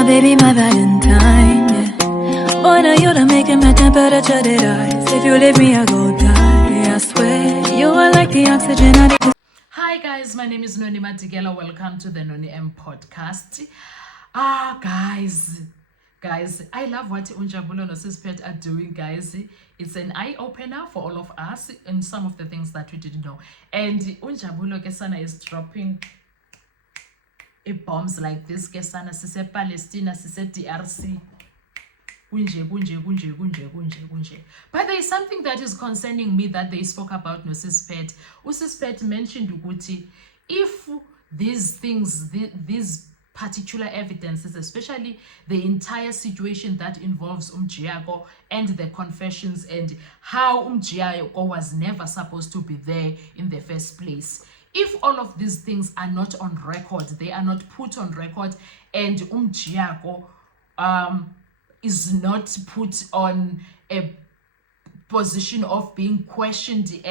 my baby, my Valentine, yeah. Boy, now you done making my temperature dead rise. If you leave me, I go die, I swear. You are like the oxygen I need. Hi guys, my name is Noni Matigela. Welcome to the Noni M podcast. Guys, I love what Unjabulo and Sispet are doing, guys. It's an eye-opener for all of us and some of the things that we didn't know. And Unjabulo Kesana is dropping bombs like this. Kesana, Sise Palestina, Sise DRC. But there is something that is concerning me that they spoke about no Sispet. Usispet mentioned Uguti, if these things, these particular evidences, especially the entire situation that involves Umjiago and the confessions and how Umjiago was never supposed to be there in the first place. If all of these things are not on record, they are not put on record, and Umjiago is not put on a position of being questioned to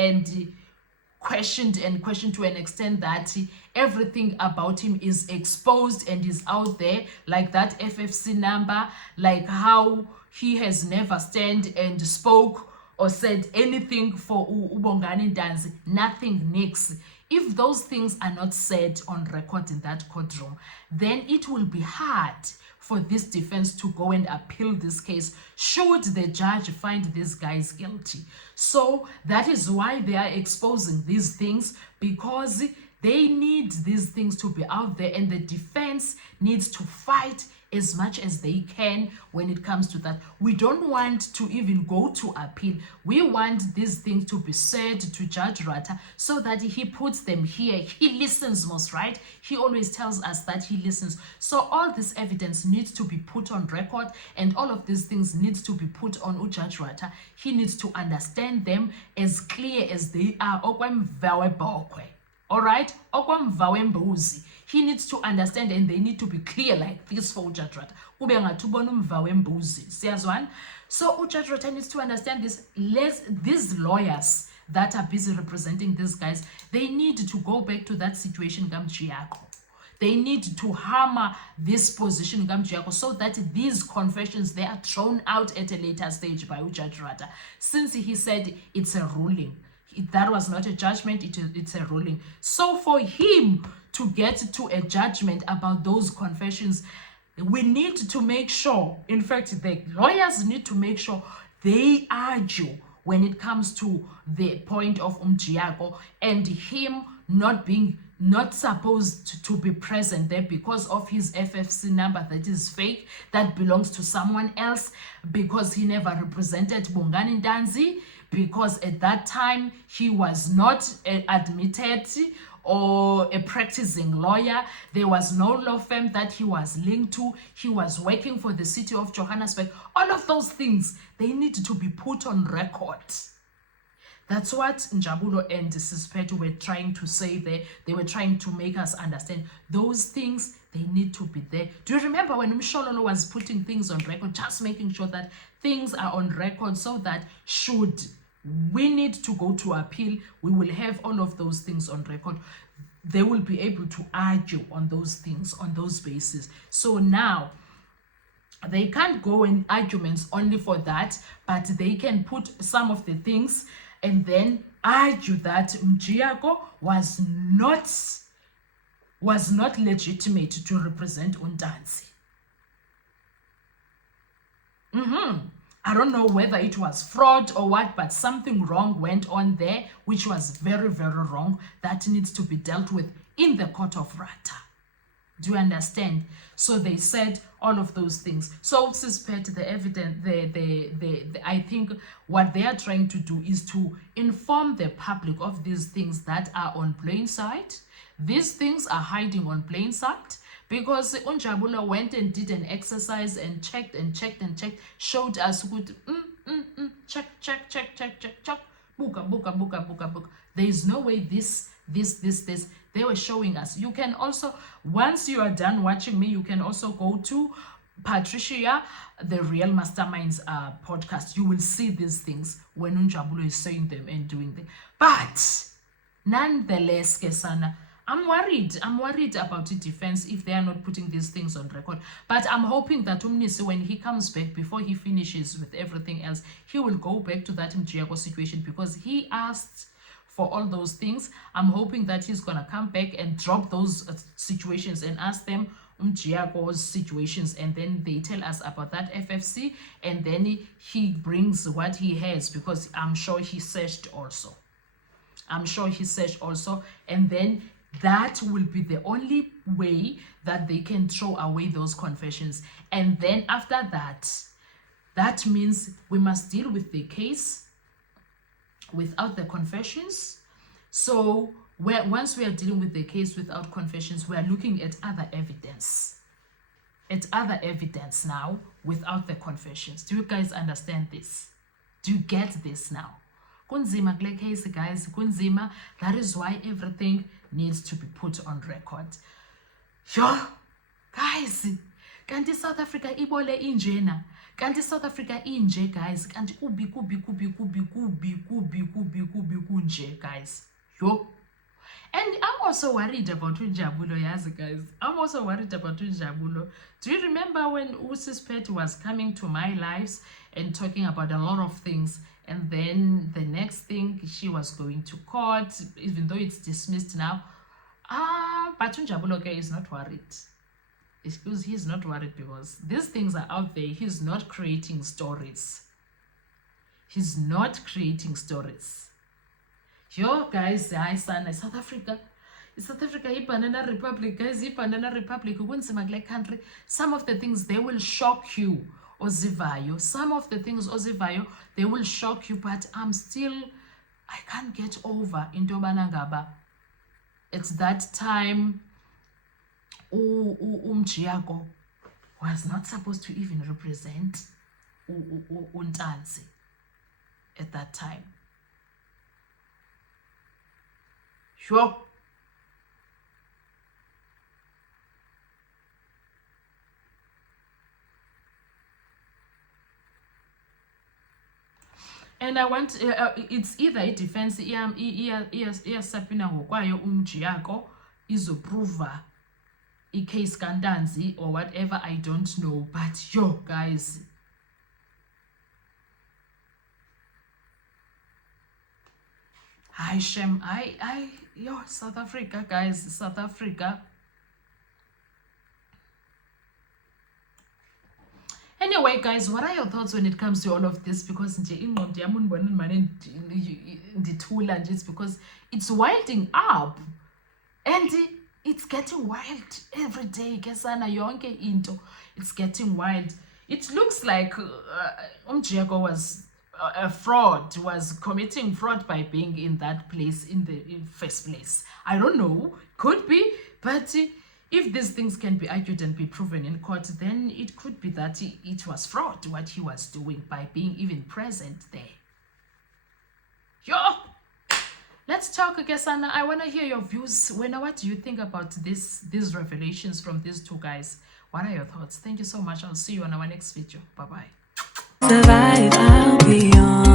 an extent that everything about him is exposed and is out there, like that FFC number, like how he has never stand and spoke or said anything for Ubongani Ntanzi, nothing next. If those things are not said on record in that courtroom, then it will be hard for this defense to go and appeal this case should the judge find these guys guilty. So that is why they are exposing these things, because they need these things to be out there, and the defense needs to fight as much as they can when it comes to that. We don't want to even go to appeal. We want these things to be said to Judge Rata so that he puts them here. He listens most, right? He always tells us that he listens. So all this evidence needs to be put on record, and all of these things needs to be put on Judge Rata. He needs to understand them as clear as they are. All right? He needs to understand, and they need to be clear like this for Judge Rata. So Judge Rata needs to understand this. These lawyers that are busy representing these guys, they need to go back to that situation. They need to hammer this position so that these confessions, they are thrown out at a later stage by Judge Rata. Since he said it's a ruling. That was not a judgment, it's a ruling. So for him to get to a judgment about those confessions, we need to make sure, in fact, the lawyers need to make sure they argue when it comes to the point of Umjiago and him not supposed to be present there because of his FFC number that is fake, that belongs to someone else, because he never represented Bongani Ntanzi, because at that time he was not admitted or a practicing lawyer. There was no law firm that he was linked to. He was working for the city of Johannesburg. All of those things, they need to be put on record. That's what Njabulo and Sispet were trying to say there. They were trying to make us understand those things, they need to be there. Do you remember when Mshololo was putting things on record, just making sure that things are on record so that should we need to go to appeal, we will have all of those things on record. They will be able to argue on those things, on those bases. So now, they can't go in arguments only for that, but they can put some of the things and then argue that Umjiago was not legitimate to represent Ntanzi. I don't know whether it was fraud or what, but something wrong went on there, which was very, very wrong. That needs to be dealt with in the court of Rata. Do you understand? So they said all of those things. So Sispet, the evidence, I think what they are trying to do is to inform the public of these things that are on plain sight. These things are hiding on plain sight, because Unjabulo went and did an exercise and checked, showed us good, check, buka. There is no way this. They were showing us. You can also, once you are done watching me, you can also go to Patricia, the Real Masterminds podcast. You will see these things when Unjabulo is saying them and doing them. But nonetheless, Kesana, I'm worried about the defense if they are not putting these things on record. But I'm hoping that Umnisi, when he comes back, before he finishes with everything else, he will go back to that Mjiako situation, because he asked for all those things. I'm hoping that he's gonna come back and drop those situations and ask them Mjiako's situations, and then they tell us about that FFC, and then he brings what he has, because I'm sure he searched also. And then that will be the only way that they can throw away those confessions. And then after that, that means we must deal with the case without the confessions. So once we are dealing with the case without confessions, we are looking at other evidence. Now without the confessions. Do you guys understand this? Do you get this now? Kunzima kule case, guys. Kunzima. That is why everything needs to be put on record. Yo, guys. Kanti South Africa ibole injena. Kanti South Africa inje, guys. Kanti kubi kunje, guys. Yo. And I'm also worried about Unjabulo, yes, guys. Do you remember when Usis Pet was coming to my lives and talking about a lot of things? And then the next thing, she was going to court, even though it's dismissed now. But Unjabulo is not worried. Excuse, he's not worried because these things are out there. He's not creating stories. Yo, guys, hi, son, South Africa, Banana Republic, guys, Banana Republic, country. Some of the things, they will shock you, Ozivayo. Some of the things, Ozivayo, they will shock you, but I can't get over into Banangaba. It's that time, Mjiako was not supposed to even represent Untanzi at that time. Sure. And I want it's either a defense sapina ngokwayo Mjiako izoprova case kantanzi or whatever, I don't know, but yo, guys, Shem, yo, South Africa, guys, South Africa. Anyway, guys, what are your thoughts when it comes to all of this? Because it's because it's wilding up, and it's getting wild every day. It's getting wild. It looks like Mjiako was a fraud, was committing fraud by being in that place in the first place. I don't know, could be, but if these things can be argued and be proven in court, then it could be that it was fraud, what he was doing by being even present there. Yo, let's talk, Gesana. I want to hear your views. What do you think about these revelations from these two guys? What are your thoughts? Thank you so much. I'll see you on our next video. Bye-bye. Survive, I'll be on.